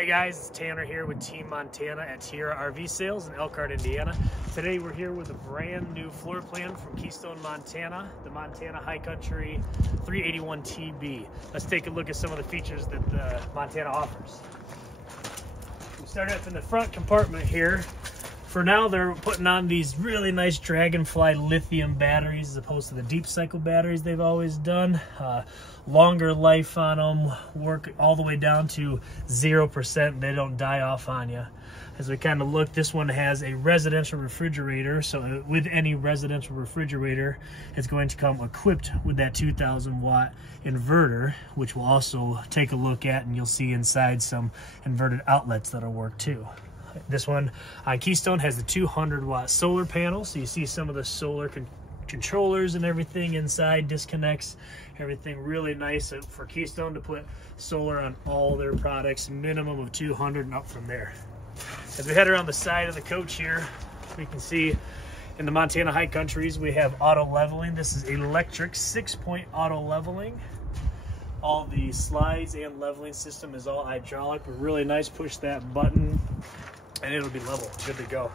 Hey guys, it's Tanner here with Team Montana at Tierra RV Sales in Elkhart, Indiana. Today we're here with a brand new floor plan from Keystone, Montana, the Montana High Country 381 TB. Let's take a look at some of the features that Montana offers. We start up in the front compartment here. For now, they're putting on these really nice Dragonfly lithium batteries as opposed to the deep cycle batteries they've always done. Longer life on them, work all the way down to 0%. They don't die off on you. As we kind of look, this one has a residential refrigerator. So with any residential refrigerator, it's going to come equipped with that 2,000 watt inverter, which we'll also take a look at, and you'll see inside some inverted outlets that'll work too. This one on Keystone has the 200 watt solar panel, so you see some of the solar controllers and everything inside, disconnects, everything really nice for Keystone to put solar on all their products, minimum of 200 and up from there. As we head around the side of the coach here, we can see in the Montana High Countries we have auto leveling. This is electric 6-point auto leveling. All the slides and leveling system is all hydraulic, but really nice. Push that button and it'll be level, good to go.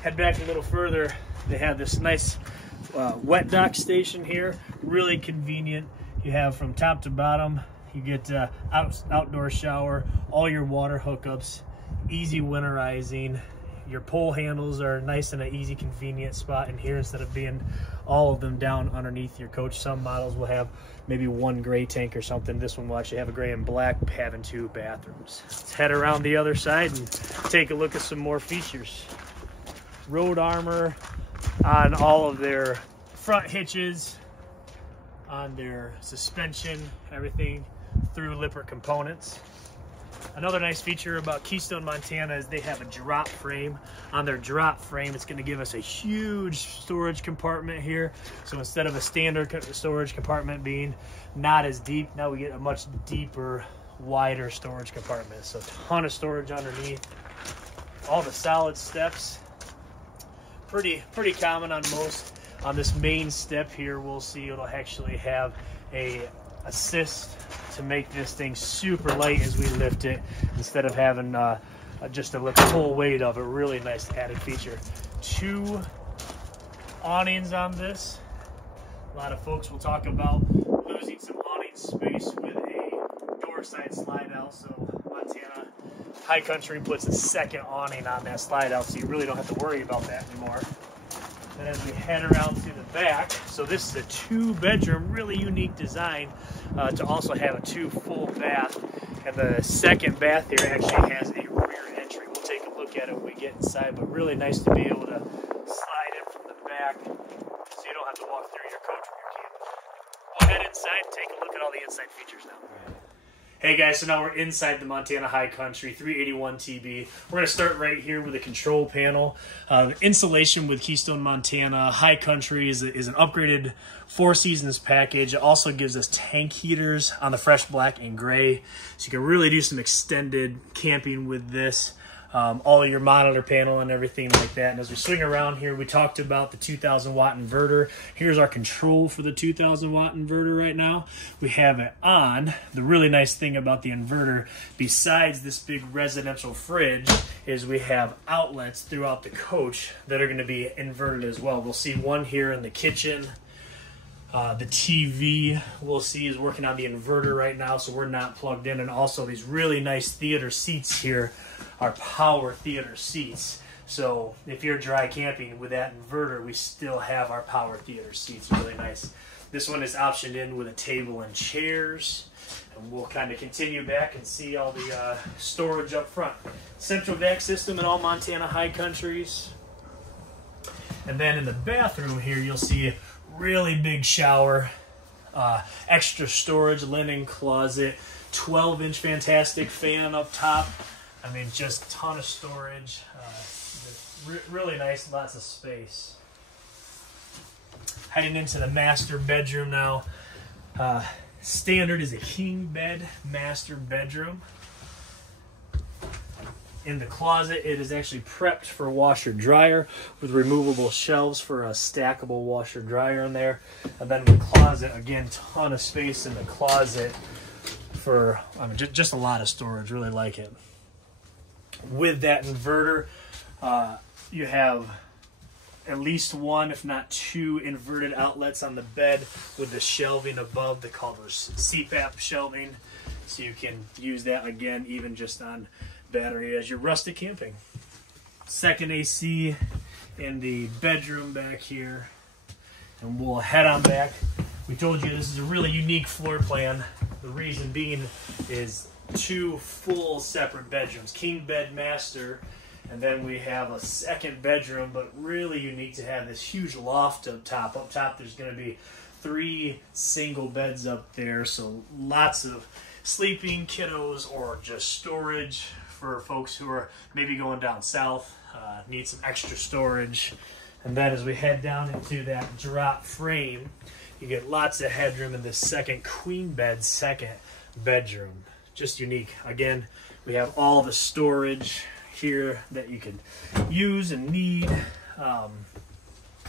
Head back a little further, they have this nice wet dock station here, really convenient. You have from top to bottom, you get outdoor shower, all your water hookups, easy winterizing. Your pole handles are nice and an easy, convenient spot in here instead of being all of them down underneath your coach. Some models will have maybe one gray tank or something. This one will actually have a gray and black, having 2 bathrooms. Let's head around the other side and take a look at some more features. Road armor on all of their front hitches, on their suspension, everything through Lippert components. Another nice feature about Keystone, Montana is they have a drop frame. On their drop frame, it's going to give us a huge storage compartment here. So instead of a standard storage compartment being not as deep, now we get a much deeper, wider storage compartment. So a ton of storage underneath. All the solid steps, pretty common on most. On this main step here, we'll see it'll actually have a assist to make this thing super light as we lift it, instead of having just a full weight of it. Really nice added feature. 2 awnings on this. A lot of folks will talk about losing some awning space with a door side slide out, so Montana High Country puts a second awning on that slide out, so you really don't have to worry about that anymore. And as we head around to the back, so this is a 2-bedroom, really unique design to also have a 2 full bath. And the second bath here actually has a rear entry. We'll take a look at it when we get inside, but really nice to be able to slide in from the back so you don't have to walk through your coach when you're camping. We'll head inside and take a look at all the inside features now. Hey guys, so now we're inside the Montana High Country 381 TB. We're going to start right here with the control panel. The insulation with Keystone Montana High Country is an upgraded 4 seasons package. It also gives us tank heaters on the fresh black and gray, so you can really do some extended camping with this. All your monitor panel and everything like that. And as we swing around here, we talked about the 2,000 watt inverter. Here's our control for the 2,000 watt inverter right now. We have it on. The really nice thing about the inverter, besides this big residential fridge, is we have outlets throughout the coach that are going to be inverted as well. We'll see one here in the kitchen. The TV we'll see is working on the inverter right now, so we're not plugged in. And also these really nice theater seats here are power theater seats. So if you're dry camping with that inverter, we still have our power theater seats. Really nice. This one is optioned in with a table and chairs. And we'll kind of continue back and see all the storage up front. Central vac system in all Montana High Countries. And then in the bathroom here, you'll see really big shower, extra storage, linen closet, 12-inch fantastic fan up top. I mean, just a ton of storage. Really nice, lots of space. Heading into the master bedroom now. Standard is a king bed master bedroom. In the closet, it is actually prepped for washer dryer with removable shelves for a stackable washer dryer in there. And then the closet, again, ton of space in the closet for, I mean, just a lot of storage. Really like it. With that inverter, you have at least one, if not two, inverted outlets on the bed with the shelving above. They call those CPAP shelving. So you can use that again, even just on battery as you're rustic camping. Second AC in the bedroom back here. And we'll head on back. We told you this is a really unique floor plan. The reason being is two full separate bedrooms, king bed master, and then we have a second bedroom, but really unique to have this huge loft up top. Up top there's going to be 3 single beds up there, so lots of sleeping, kiddos, or just storage for folks who are maybe going down south, need some extra storage. And then as we head down into that drop frame, you get lots of headroom in this second queen bed, second bedroom. Just unique. Again, we have all the storage here that you can use and need.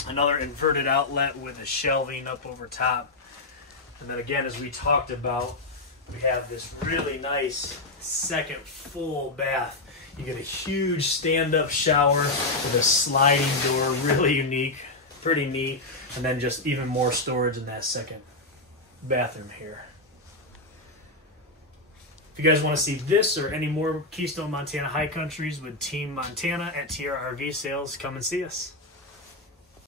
Another inverted outlet with a shelving up over top. And then again, as we talked about, we have this really nice second full bath. You get a huge stand-up shower with a sliding door, really unique, pretty neat. And then just even more storage in that second bathroom here. If you guys want to see this or any more Keystone Montana high countries with Team Montana at TR RV Sales, come and see us.